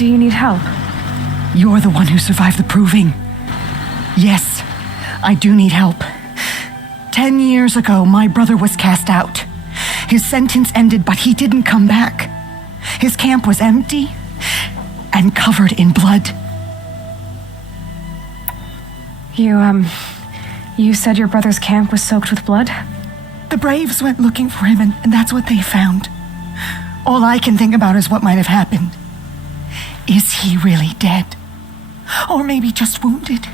Do you need help? You're the one who survived the proving. Yes, I do need help. 10 years ago, my brother was cast out. His sentence ended, but he didn't come back. His camp was empty and covered in blood. You said your brother's camp was soaked with blood? The Braves went looking for him, and that's what they found. All I can think about is what might have happened. Is he really dead? Or maybe just wounded?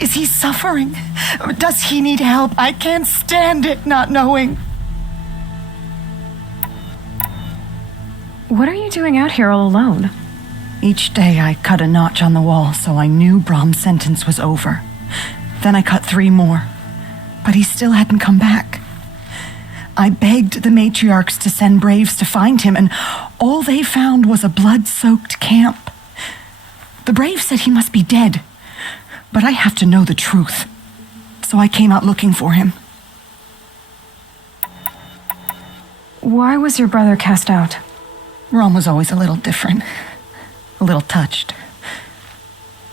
Is he suffering? Or does he need help? I can't stand it not knowing. What are you doing out here all alone? Each day I cut a notch on the wall so I knew Brahm's sentence was over. Then I cut 3 more, but he still hadn't come back. I begged the matriarchs to send Braves to find him, and all they found was a blood-soaked camp. The Braves said he must be dead, but I have to know the truth, so I came out looking for him. Why was your brother cast out? Brahm was always a little different, a little touched.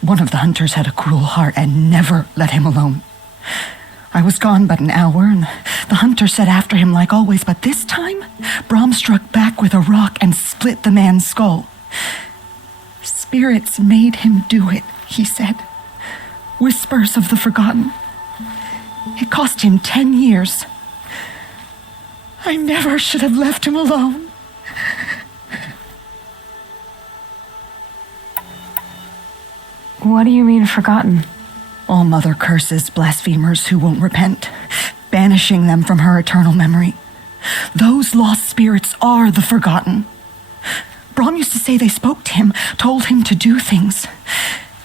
One of the hunters had a cruel heart and never let him alone. I was gone but an hour, and the hunter set after him like always, but this time, Brahm struck back with a rock and split the man's skull. Spirits made him do it, he said. Whispers of the forgotten. It cost him 10 years. I never should have left him alone. What do you mean, forgotten? All mother curses blasphemers who won't repent, banishing them from her eternal memory. Those lost spirits are the forgotten. Brahm used to say they spoke to him, told him to do things.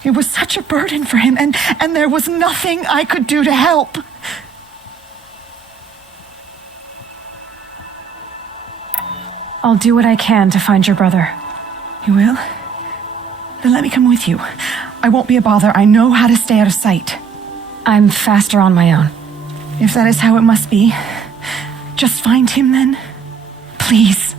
It was such a burden for him, and there was nothing I could do to help. I'll do what I can to find your brother. You will? Then let me come with you. I won't be a bother. I know how to stay out of sight. I'm faster on my own. If that is how it must be, just find him then. Please.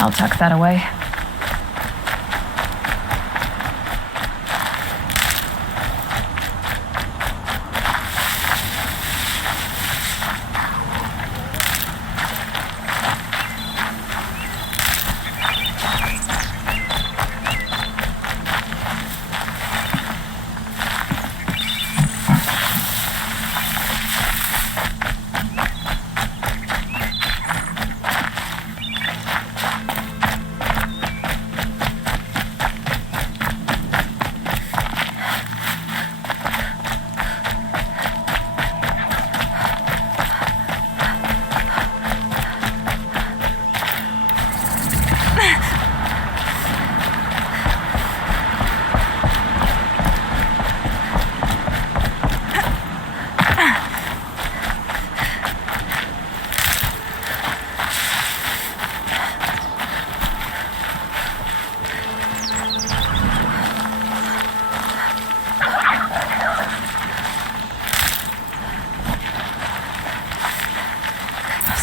I'll tuck that away.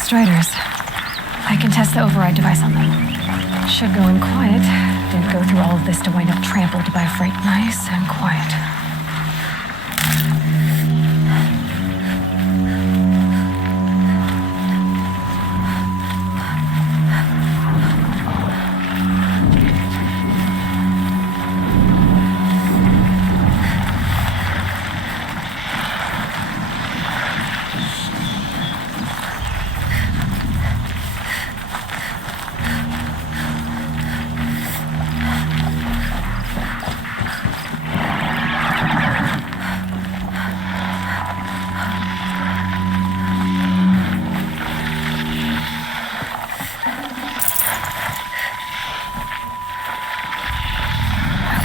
Striders. I can test the override device on them. Should go in quiet. Didn't go through all of this to wind up trampled by a freight. Nice and quiet.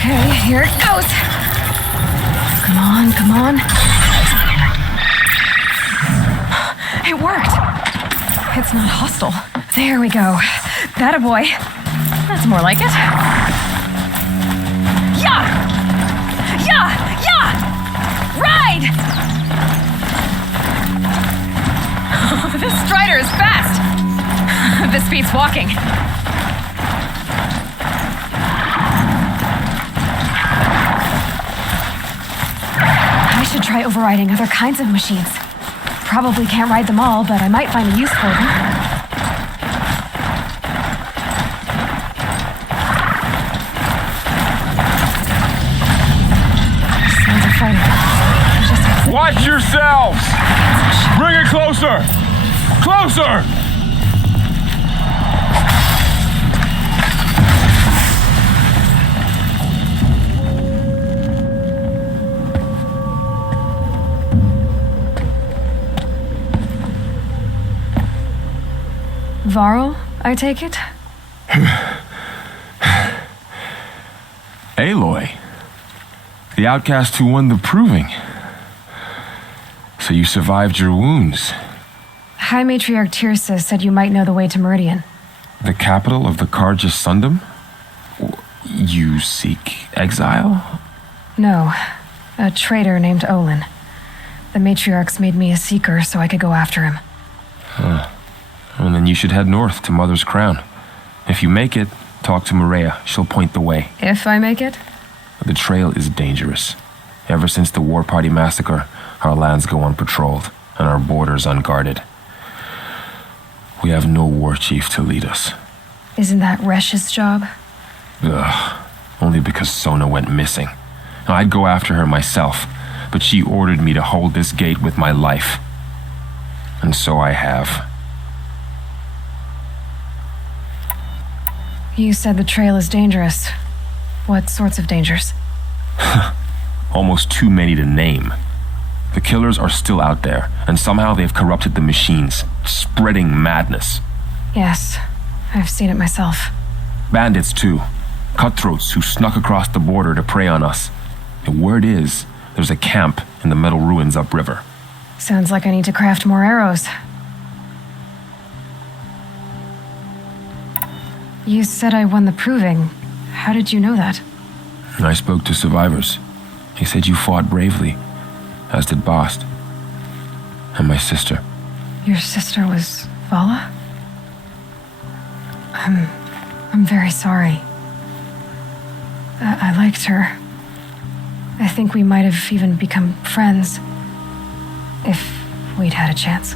Okay, here it goes. Come on, come on. It worked. It's not hostile. There we go. That a boy. That's more like it. Yeah! Yeah! Yeah! Ride! This Strider is fast. This beats walking. I should try overriding other kinds of machines. Probably can't ride them all, but I might find a use for them. Sounds of fighting. Watch yourselves! Bring it closer! Closer! Varl, I take it? Aloy. The outcast who won the proving. So you survived your wounds. High Matriarch Tirsa said you might know the way to Meridian. The capital of the Carja Sundom? You seek exile? No, a traitor named Olin. The Matriarchs made me a seeker so I could go after him. And then you should head north to Mother's Crown. If you make it, talk to Maria. She'll point the way. If I make it? The trail is dangerous. Ever since the War Party massacre, our lands go unpatrolled and our borders unguarded. We have no war chief to lead us. Isn't that Resh's job? Ugh. Only because Sona went missing. I'd go after her myself, but she ordered me to hold this gate with my life. And so I have. You said the trail is dangerous. What sorts of dangers? Almost too many to name. The killers are still out there, and somehow they've corrupted the machines, spreading madness. Yes, I've seen it myself. Bandits, too. Cutthroats who snuck across the border to prey on us. The word is, there's a camp in the metal ruins upriver. Sounds like I need to craft more arrows. You said I won the proving. How did you know that? I spoke to survivors. He said you fought bravely, as did Bast. And my sister. Your sister was Vala? I'm very sorry. I liked her. I think we might have even become friends. If we'd had a chance.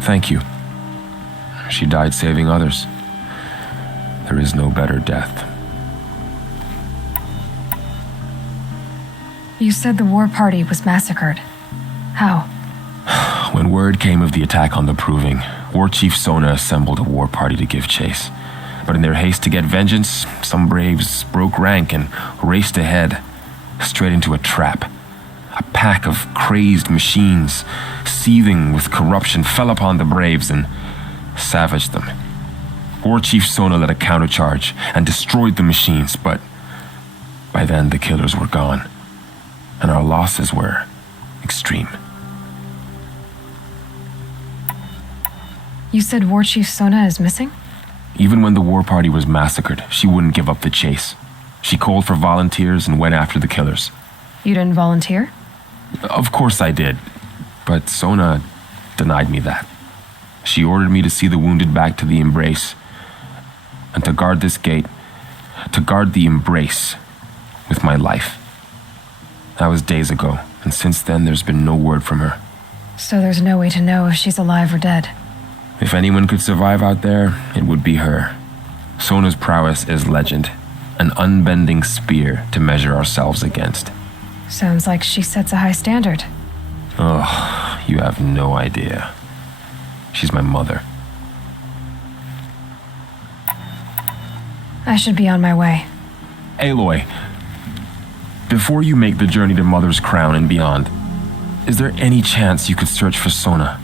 Thank you. She died saving others. There is no better death. You said the war party was massacred. How? When word came of the attack on the Proving, War Chief Sona assembled a war party to give chase. But in their haste to get vengeance, some braves broke rank and raced ahead, straight into a trap. A pack of crazed machines, seething with corruption, fell upon the braves and savaged them. War Chief Sona led a countercharge and destroyed the machines, but by then the killers were gone, and our losses were extreme. You said War Chief Sona is missing? Even when the war party was massacred, she wouldn't give up the chase. She called for volunteers and went after the killers. You didn't volunteer? Of course I did, but Sona denied me that. She ordered me to see the wounded back to the embrace, and to guard this gate, to guard the embrace with my life. That was days ago, and since then there's been no word from her. So there's no way to know if she's alive or dead. If anyone could survive out there, it would be her. Sona's prowess is legend, an unbending spear to measure ourselves against. Sounds like she sets a high standard. Oh, you have no idea. She's my mother. I should be on my way. Aloy, before you make the journey to Mother's Crown and beyond, is there any chance you could search for Sona?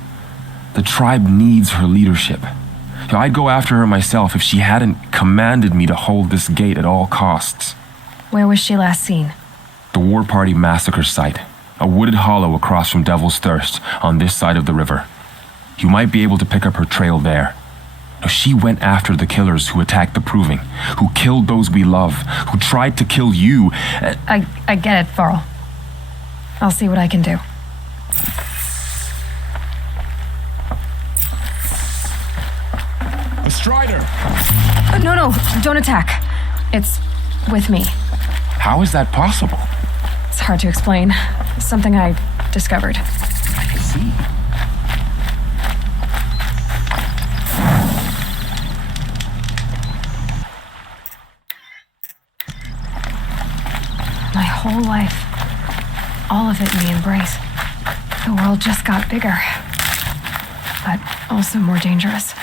The tribe needs her leadership. I'd go after her myself if she hadn't commanded me to hold this gate at all costs. Where was she last seen? The War Party massacre site, a wooded hollow across from Devil's Thirst on this side of the river. You might be able to pick up her trail there. She went after the killers who attacked the Proving, who killed those we love, who tried to kill you. I get it, Varl. I'll see what I can do. The Strider! No, don't attack. It's with me. How is that possible? It's hard to explain. Something I discovered. I can see. My whole life. All of it in the embrace. The world just got bigger. But also more dangerous.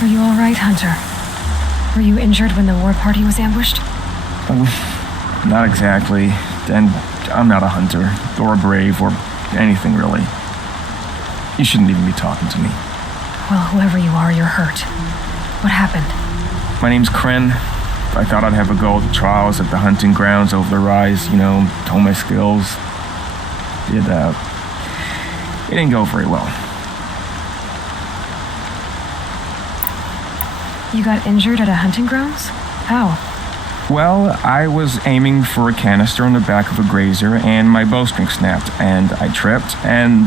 Are you all right, Hunter? Were you injured when the war party was ambushed? Not exactly. And I'm not a hunter, or a brave, or anything really. You shouldn't even be talking to me. Well, whoever you are, you're hurt. What happened? My name's Kren. I thought I'd have a go at the trials at the hunting grounds over the rise, hone my skills. It didn't go very well. You got injured at a hunting grounds? How? Well, I was aiming for a canister on the back of a grazer, and my bowstring snapped, and I tripped, and...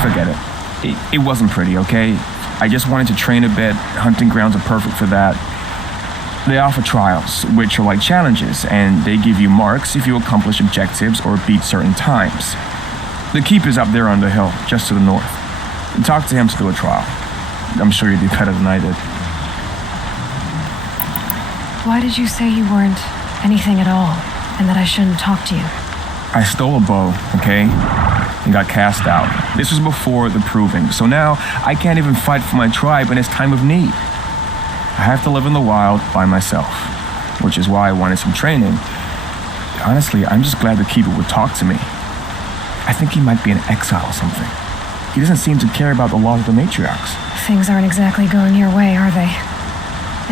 forget it. It wasn't pretty, okay? I just wanted to train a bit. Hunting grounds are perfect for that. They offer trials, which are like challenges, and they give you marks if you accomplish objectives or beat certain times. The keep is up there on the hill, just to the north. Talk to him to do a trial. I'm sure you do better than I did. Why did you say you weren't anything at all, and that I shouldn't talk to you? I stole a bow, okay? And got cast out. This was before the proving, so now I can't even fight for my tribe in its time of need. I have to live in the wild by myself, which is why I wanted some training. Honestly, I'm just glad the keeper would talk to me. I think he might be in exile or something. He doesn't seem to care about the laws of the matriarchs. Things aren't exactly going your way, are they?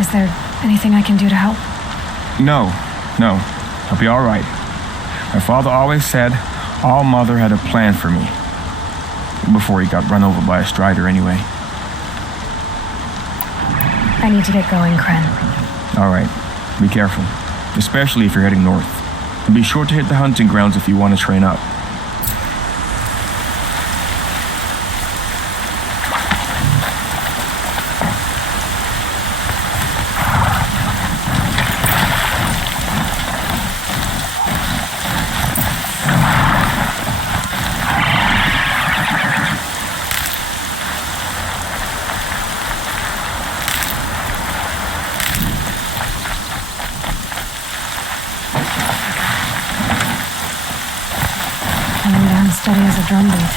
Is there anything I can do to help? No. I'll be all right. My father always said All Mother had a plan for me. Before he got run over by a strider anyway. I need to get going, Kren. All right. Be careful. Especially if you're heading north. And be sure to hit the hunting grounds if you want to train up. Coming down steady as a drumbeat.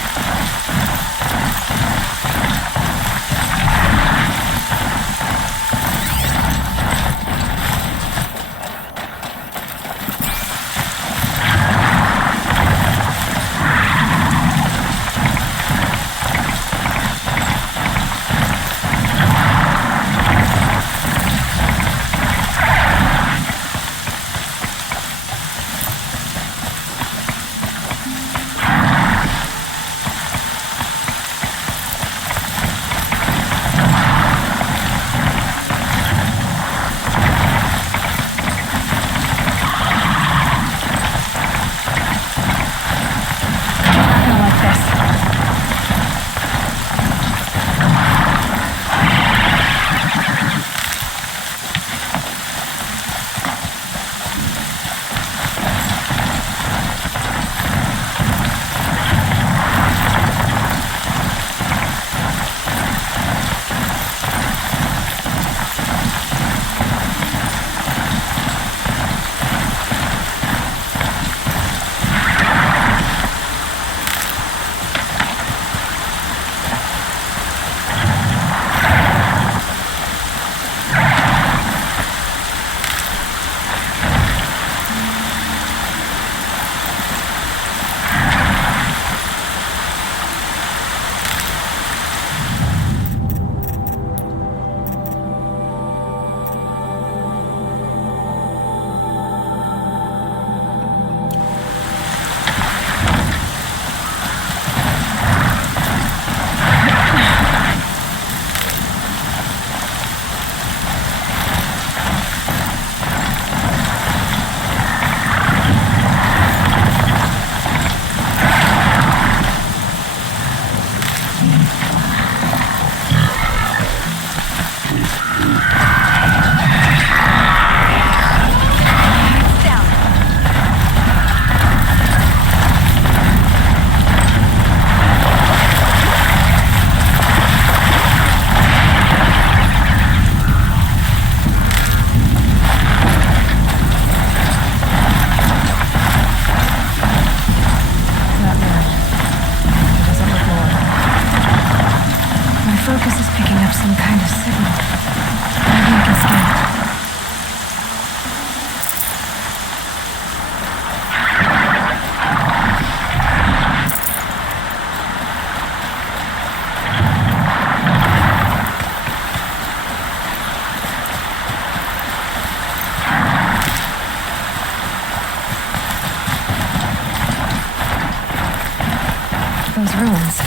Those ruins.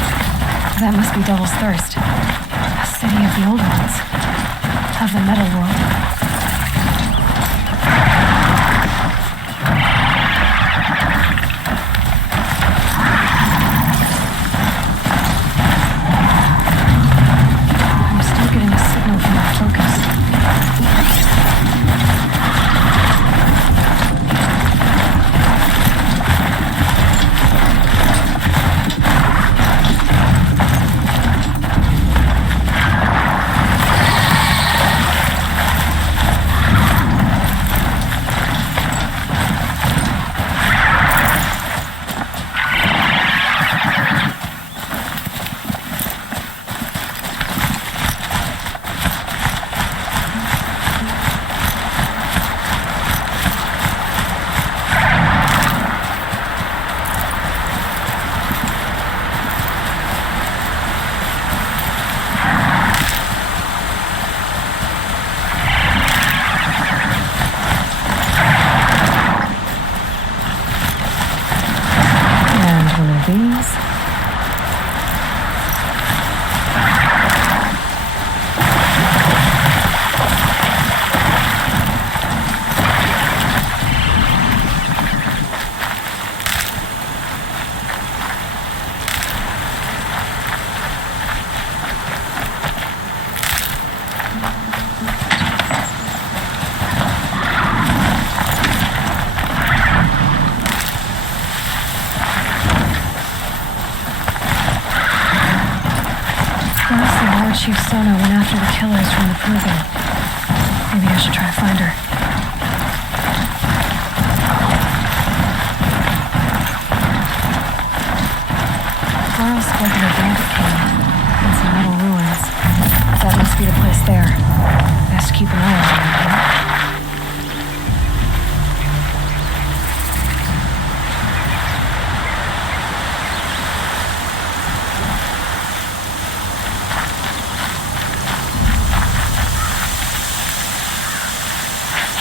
That must be Devil's Thirst. A city of the old ones. Of the metal world. I'm still getting a signal from my focus. Chief Sona went after the killers from the proving. Maybe I should try to find her. Carl spoke of a bandit camp and some metal ruins. That must be the place there. Best keep an eye on her.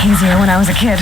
Easier when I was a kid.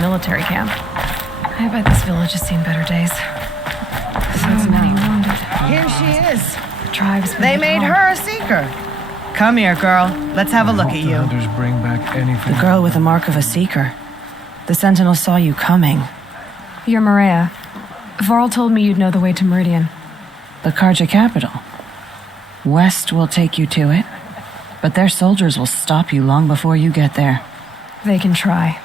Military camp. I bet this village has seen better days. So many wounded. Here she is. The tribes. They made her a seeker. Come here, girl. Let's have a look at you. Hunters bring back anything. The girl with the mark of a seeker. The sentinel saw you coming. You're Maria. Varl told me you'd know the way to Meridian. The Karja capital. West will take you to it, but their soldiers will stop you long before you get there. They can try.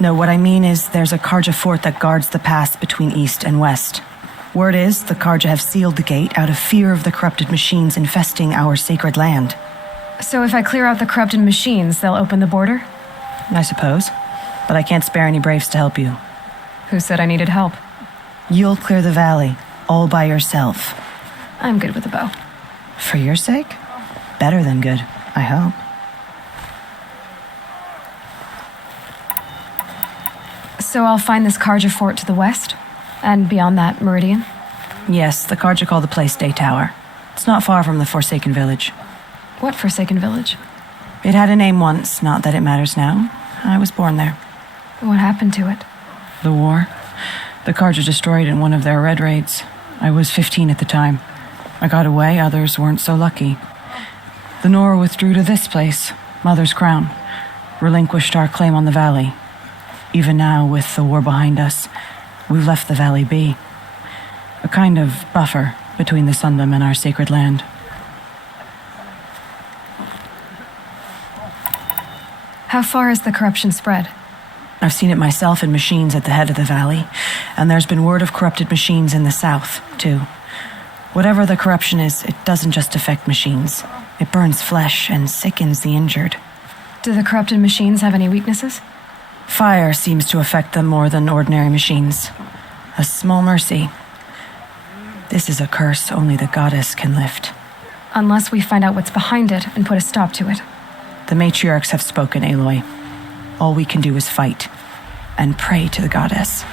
No, what I mean is there's a Karja fort that guards the pass between east and west. Word is the Karja have sealed the gate out of fear of the corrupted machines infesting our sacred land. So if I clear out the corrupted machines, they'll open the border? I suppose. But I can't spare any braves to help you. Who said I needed help? You'll clear the valley, all by yourself. I'm good with a bow. For your sake? Better than good, I hope. So I'll find this Karja fort to the west? And beyond that, Meridian? Yes, the Karja call the place Day Tower. It's not far from the Forsaken Village. What Forsaken Village? It had a name once, not that it matters now. I was born there. What happened to it? The war. The Karja destroyed in one of their red raids. I was 15 at the time. I got away, others weren't so lucky. The Nora withdrew to this place, Mother's Crown, relinquished our claim on the valley. Even now, with the war behind us, we've left the valley be. A kind of buffer between the Sundom and our sacred land. How far has the corruption spread? I've seen it myself in machines at the head of the valley, and there's been word of corrupted machines in the south, too. Whatever the corruption is, it doesn't just affect machines. It burns flesh and sickens the injured. Do the corrupted machines have any weaknesses? Fire seems to affect them more than ordinary machines. A small mercy. This is a curse only the goddess can lift. Unless we find out what's behind it and put a stop to it. The matriarchs have spoken, Aloy. All we can do is fight and pray to the goddess.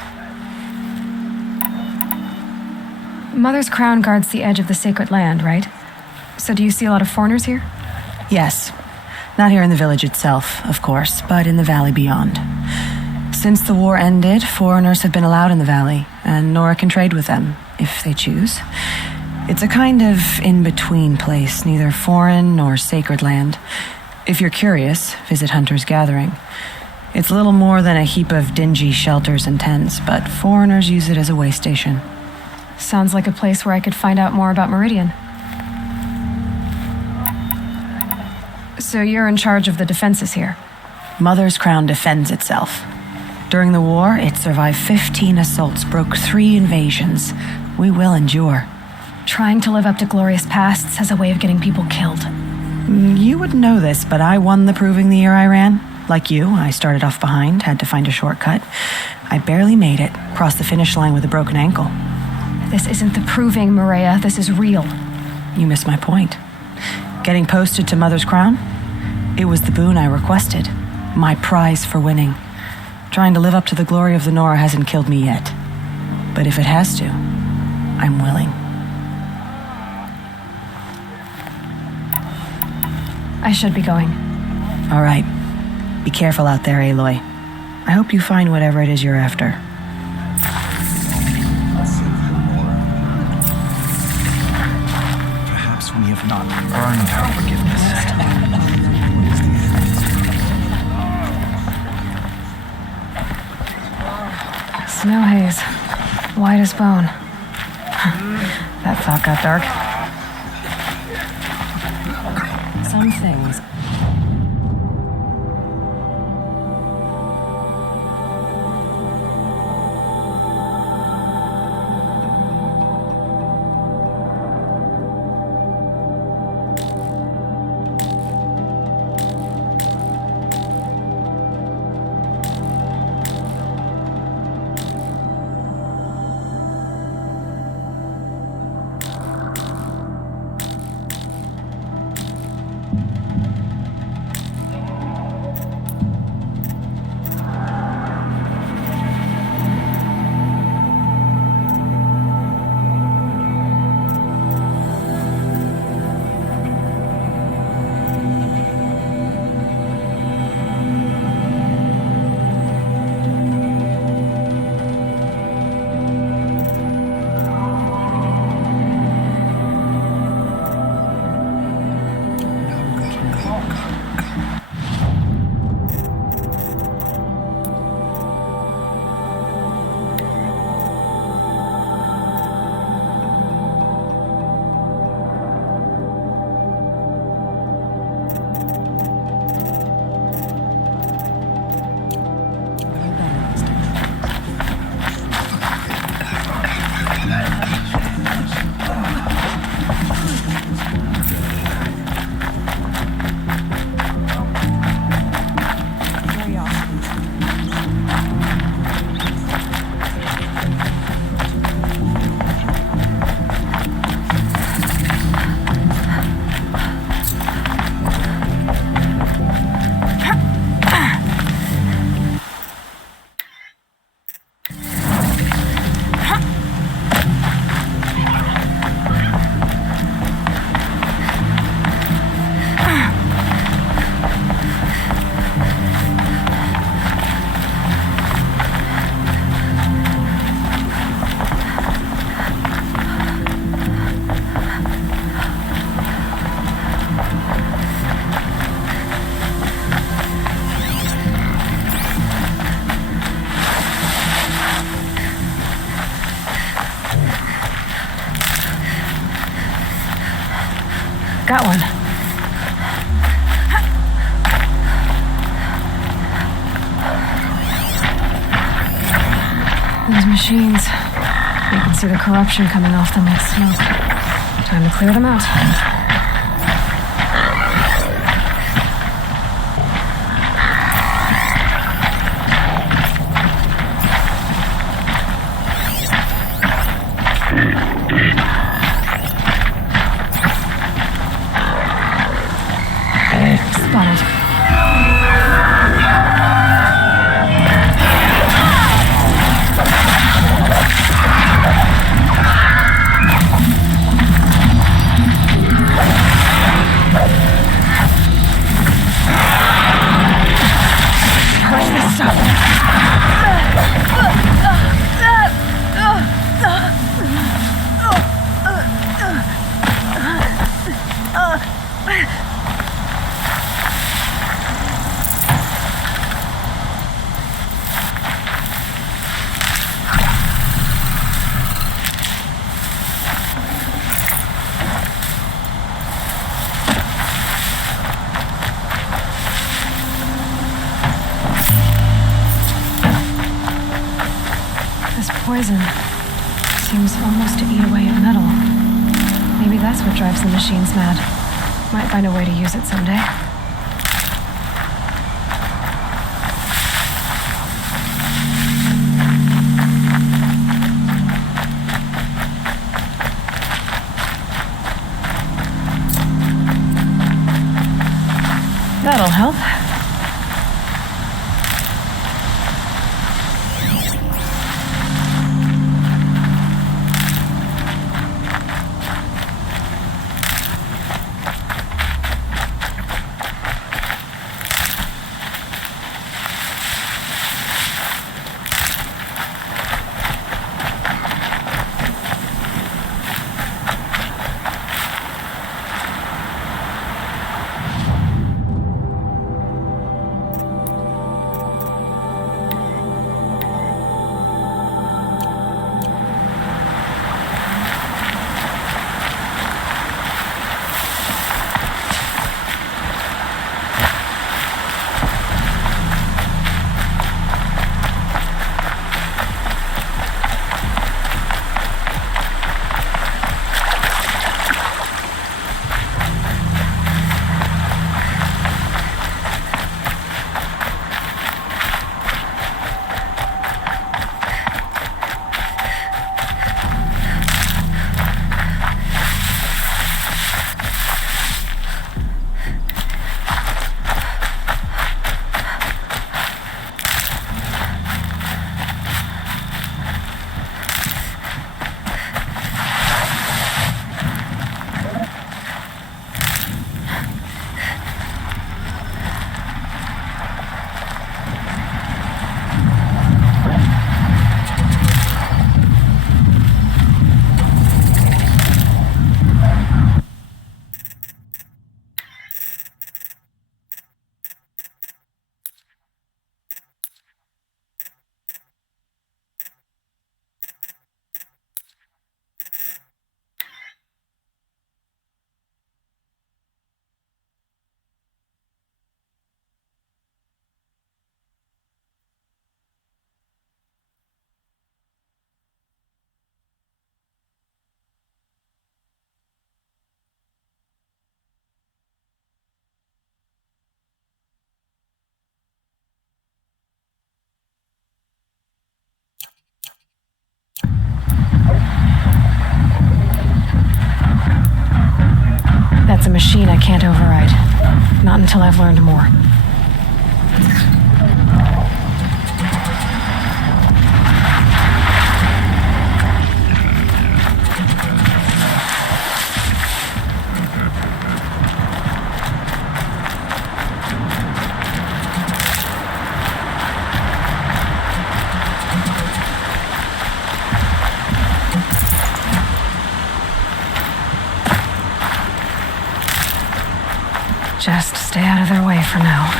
Mother's Crown guards the edge of the sacred land, right? So do you see a lot of foreigners here? Yes. Not here in the village itself, of course, but in the valley beyond. Since the war ended, foreigners have been allowed in the valley, and Nora can trade with them, if they choose. It's a kind of in-between place, neither foreign nor sacred land. If you're curious, visit Hunter's Gathering. It's little more than a heap of dingy shelters and tents, but foreigners use it as a way station. Sounds like a place where I could find out more about Meridian. So you're in charge of the defenses here? Mother's Crown defends itself. During the war, it survived 15 assaults, broke 3 invasions. We will endure. Trying to live up to glorious pasts has a way of getting people killed. You wouldn't know this, but I won the proving the year I ran. Like you, I started off behind, had to find a shortcut. I barely made it, crossed the finish line with a broken ankle. This isn't the proving, Maria. This is real. You missed my point. Getting posted to Mother's Crown? It was the boon I requested. My prize for winning. Trying to live up to the glory of the Nora hasn't killed me yet. But if it has to, I'm willing. I should be going. All right. Be careful out there, Aloy. I hope you find whatever it is you're after. Perhaps we have not earned her forgiveness. Snow haze. White as bone. That thought got dark. Some things. Got one. Those machines. You can see the corruption coming off them like smoke. Time to clear them out. Spotted. Crush this stuff. This poison seems almost to eat away at metal. Maybe that's what drives the machines mad. Might find a way to use it someday. health. That's a machine I can't override. Not until I've learned more. Just stay out of their way for now.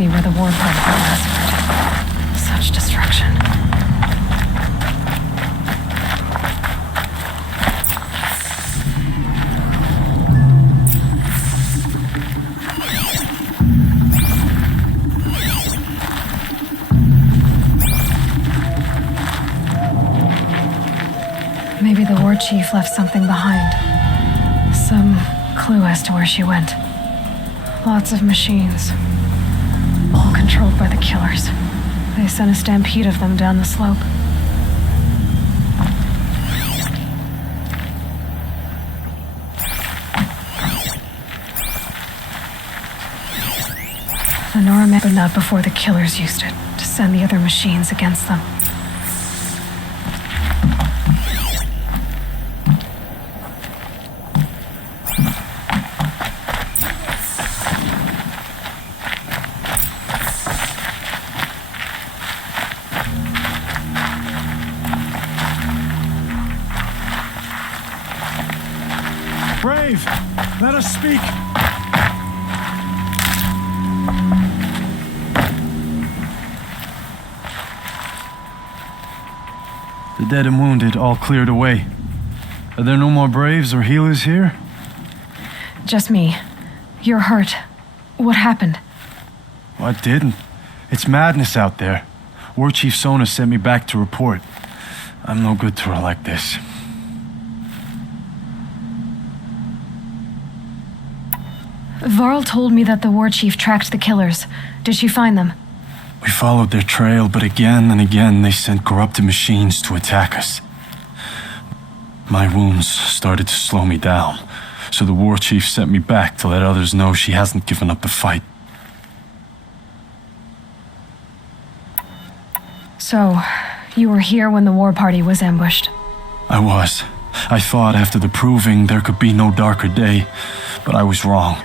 be where the war party got massacred. Such destruction. Maybe the war chief left something behind. Some clue as to where she went. Lots of machines. All controlled by the killers. They sent a stampede of them down the slope. The Norman, but not before the killers used it to send the other machines against them. Brave, let us speak. The dead and wounded all cleared away. Are there no more braves or healers here? Just me. You're hurt. What happened? What didn't? It's madness out there. War Chief Sona sent me back to report. I'm no good to her like this. Varl told me that the war chief tracked the killers. Did she find them? We followed their trail, but again and again they sent corrupted machines to attack us. My wounds started to slow me down, so the war chief sent me back to let others know she hasn't given up the fight. So, you were here when the war party was ambushed? I was. I thought after the proving there could be no darker day, but I was wrong.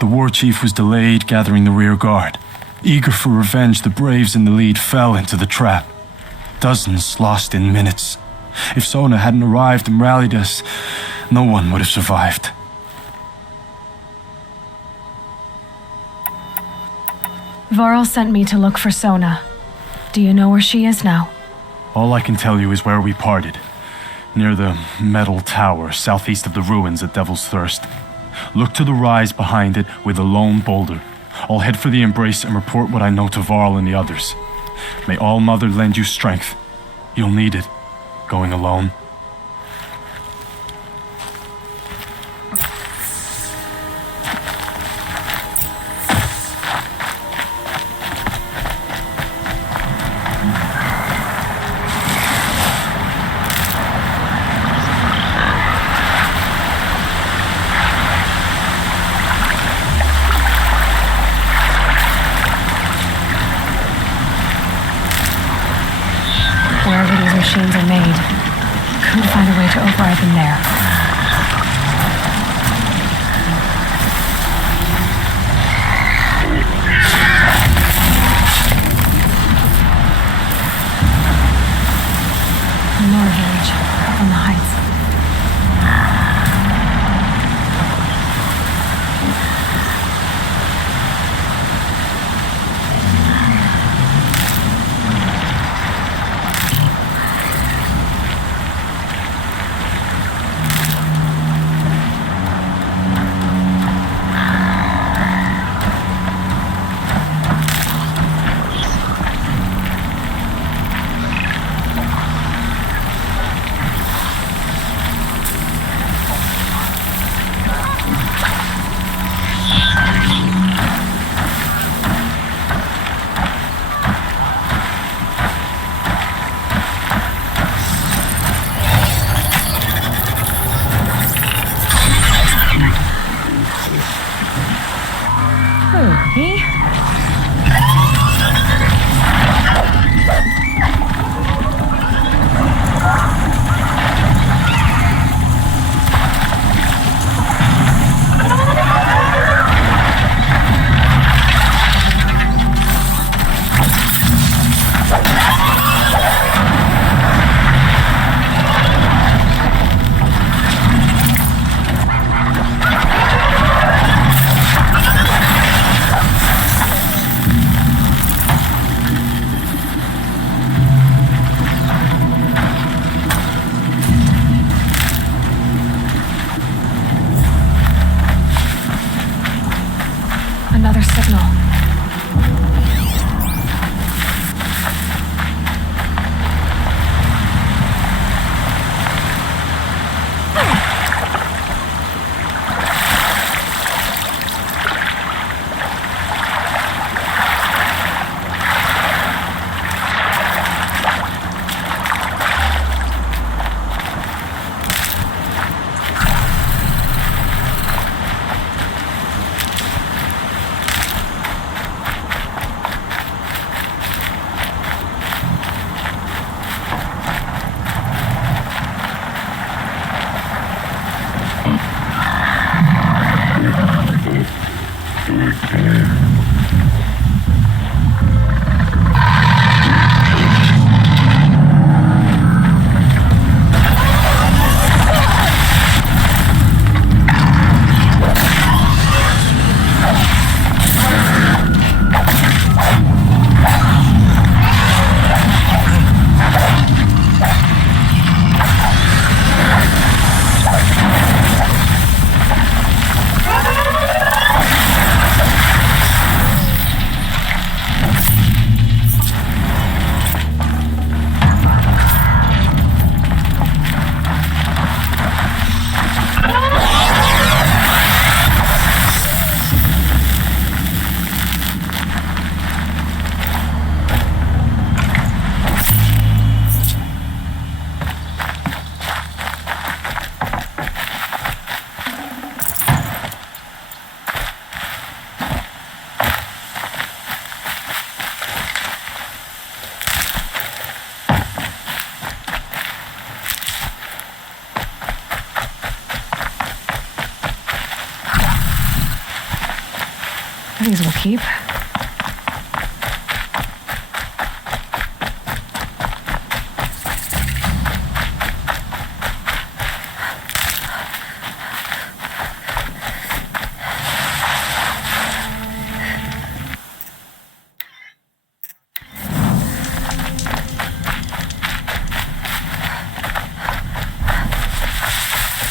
The war chief was delayed gathering the rear guard. Eager for revenge, the braves in the lead fell into the trap. Dozens lost in minutes. If Sona hadn't arrived and rallied us, no one would have survived. Varl sent me to look for Sona. Do you know where she is now? All I can tell you is where we parted. Near the metal tower, southeast of the ruins at Devil's Thirst. Look to the rise behind it with a lone boulder. I'll head for the embrace and report what I know to Varl and the others. May All Mother lend you strength. You'll need it, going alone. Wherever these machines are made, could find a way to override them there. More village up on the heights. these will keep.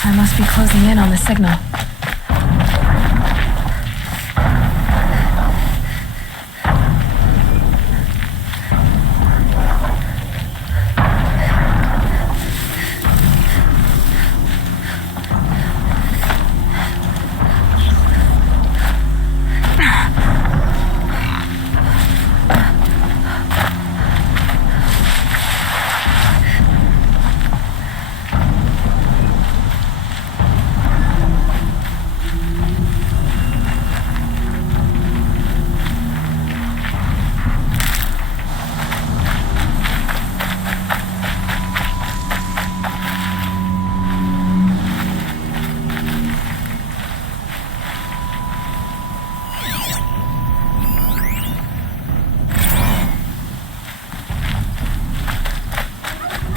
I must be closing in on the signal.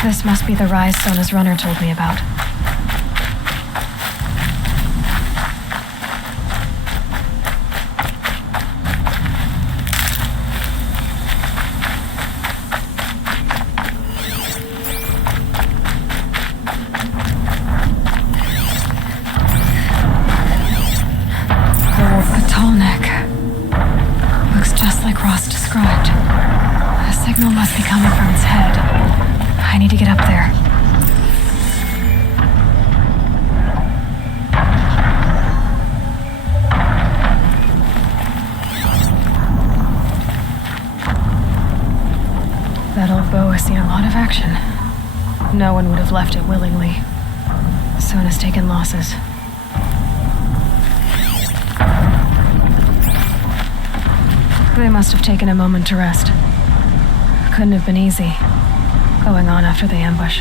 This must be the rise Sona's runner told me about. The tall neck. Looks just like Ross described. The signal must be coming from its head. I need to get up there. That old bow has seen a lot of action. No one would have left it willingly. Sona's taken losses. They must have taken a moment to rest. Couldn't have been easy. Going on after the ambush.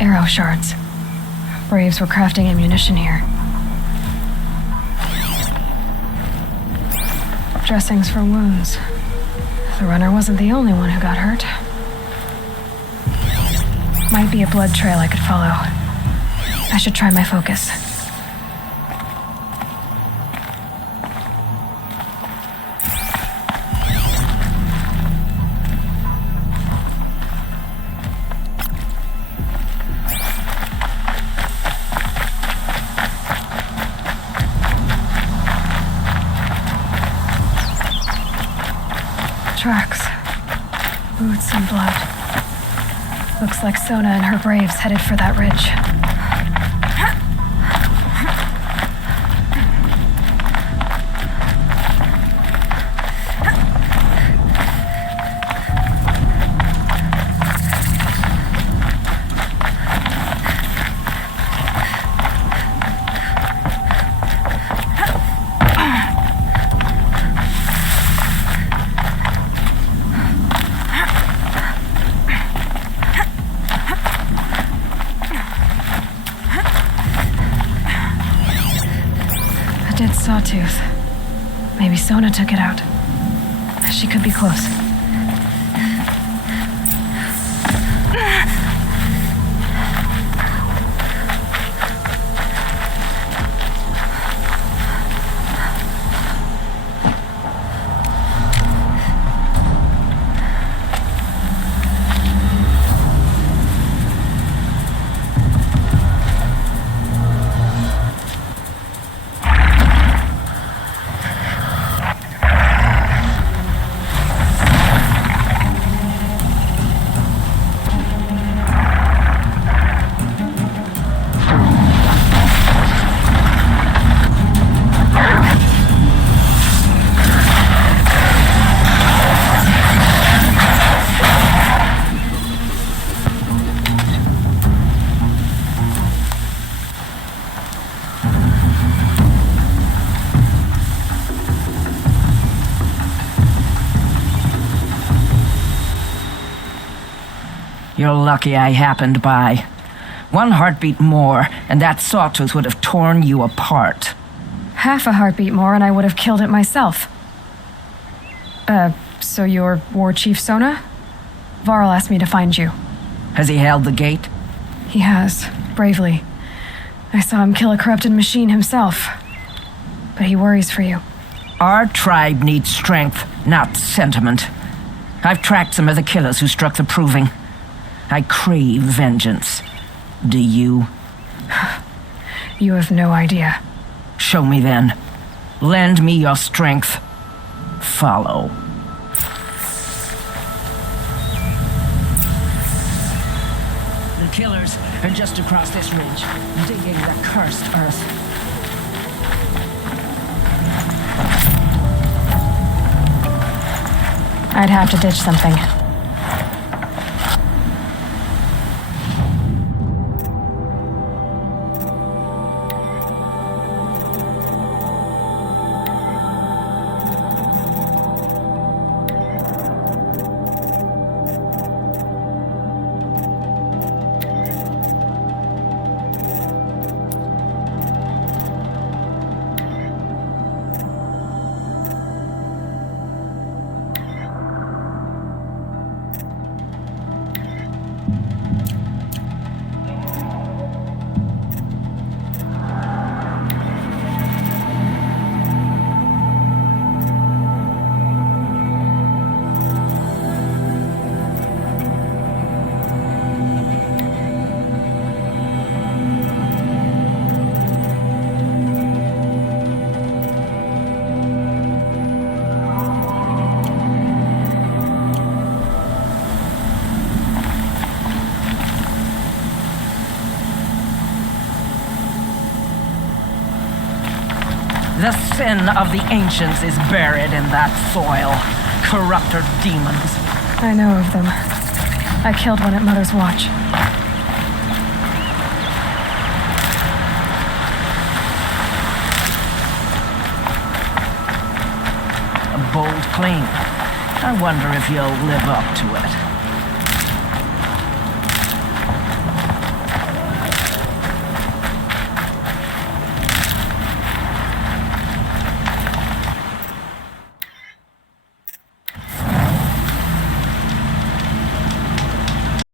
Arrow shards. Braves were crafting ammunition here. Dressings for wounds. The runner wasn't the only one who got hurt. Might be a blood trail I could follow. I should try my focus. Tracks. Boots and blood. Looks like Sona and her braves headed for that ridge. Dead sawtooth. Maybe Sona took it out. She could be close. You're lucky I happened by. One heartbeat more, and that sawtooth would have torn you apart. Half a heartbeat more and I would have killed it myself. So you're War Chief Sona? Varl asked me to find you. Has he held the gate? He has, bravely. I saw him kill a corrupted machine himself. But he worries for you. Our tribe needs strength, not sentiment. I've tracked some of the killers who struck the Proving. I crave vengeance. Do you? You have no idea. Show me then. Lend me your strength. Follow. The killers are just across this ridge, digging the cursed earth. I'd have to ditch something. The sin of the ancients is buried in that soil. Corrupter demons. I know of them. I killed one at Mother's Watch. A bold claim. I wonder if you'll live up to it.